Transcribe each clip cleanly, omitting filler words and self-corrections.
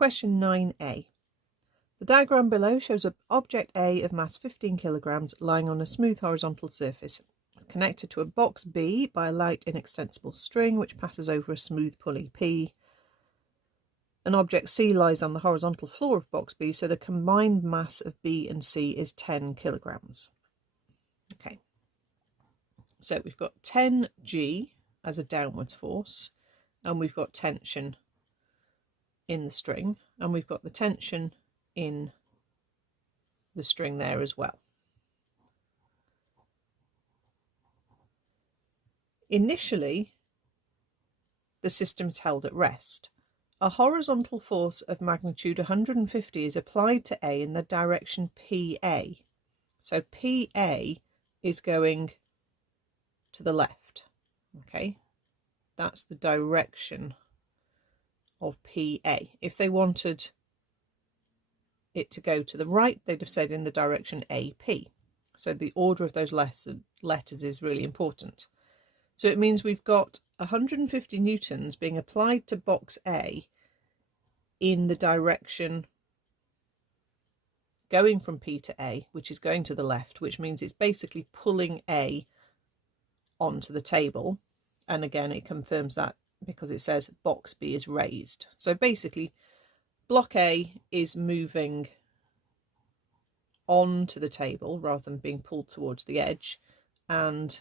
question 9a. The diagram below shows an object A of mass 15 kilograms lying on a smooth horizontal surface, connected to a box B by a light inextensible string which passes over a smooth pulley P. An object C lies on the horizontal floor of box B, so the combined mass of B and C is 10 kilograms. Okay, so we've got 10G as a downwards force, and we've got tension in the string, and we've got the tension in the string there as well. Initially, the system is held at rest. A horizontal force of magnitude 150 is applied to A in the direction PA. So PA is going to the left. Okay, that's the direction of PA. If they wanted it to go to the right, they'd have said in the direction AP. So the order of those letters is really important. So it means we've got 150 newtons being applied to box A in the direction going from P to A, which is going to the left, which means it's basically pulling A onto the table. And again, it confirms that because it says box B is raised. So basically, block A is moving onto the table rather than being pulled towards the edge, and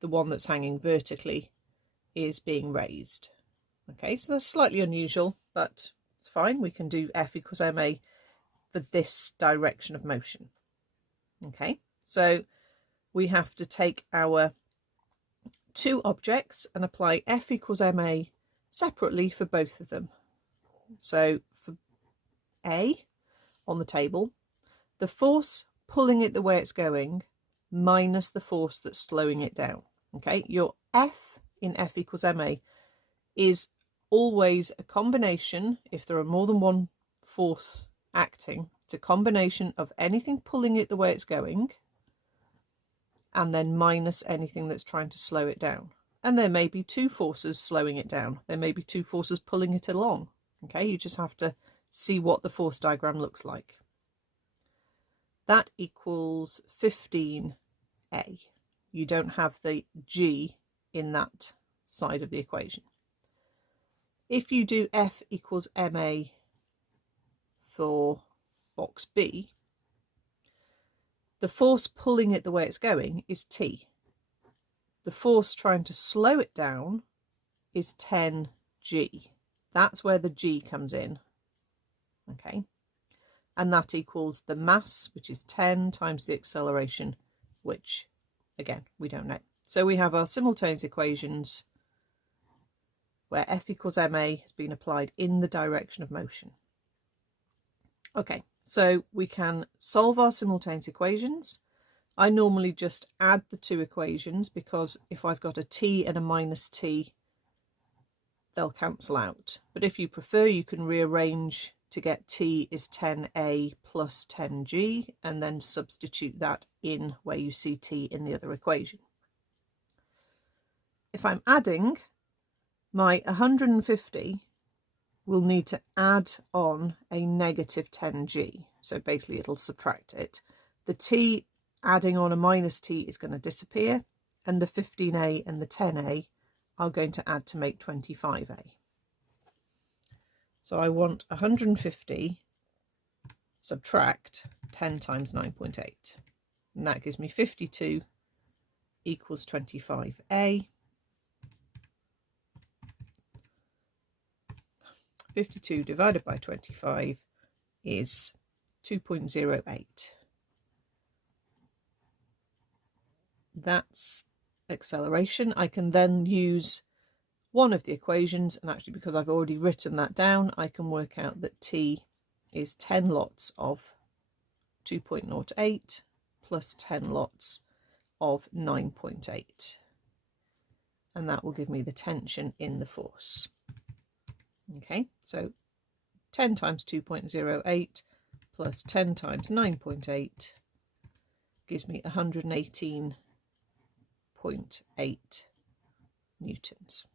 the one that's hanging vertically is being raised. Okay, so that's slightly unusual, but it's fine. We can do F equals ma for this direction of motion. Okay, so we have to take our two objects and apply F equals ma separately for both of them. So for A on the table, the force pulling it the way it's going minus the force that's slowing it down. Okay, your F in F equals ma is always a combination, if there are more than one force acting, it's a combination of anything pulling it the way it's going and then minus anything that's trying to slow it down. And there may be two forces slowing it down. There may be two forces pulling it along. Okay, you just have to see what the force diagram looks like. That equals 15A. You don't have the G in that side of the equation. If you do F equals ma for box B, the force pulling it the way it's going is T. The force trying to slow it down is 10G. That's where the G comes in. Okay, and that equals the mass, which is 10 times the acceleration, which again we don't know. So we have our simultaneous equations where F equals ma has been applied in the direction of motion. Okay, so we can solve our simultaneous equations. I normally just add the two equations because if I've got a t and a minus t, they'll cancel out. But if you prefer, you can rearrange to get t is 10a plus 10g and then substitute that in where you see t in the other equation. If I'm adding, my 150 will need to add on a negative 10g. So basically it'll subtract it. The t adding on a minus t is going to disappear, and the 15a and the 10a are going to add to make 25a. So I want 150 subtract 10 times 9.8, and that gives me 52 equals 25a. 52 divided by 25 is 2.08. That's acceleration. I can then use one of the equations, and actually because I've already written that down, I can work out that t is 10 lots of 2.08 plus 10 lots of 9.8, and that will give me the tension in the force. Okay, so 10 times 2.08 plus 10 times 9.8 gives me 118.8 newtons.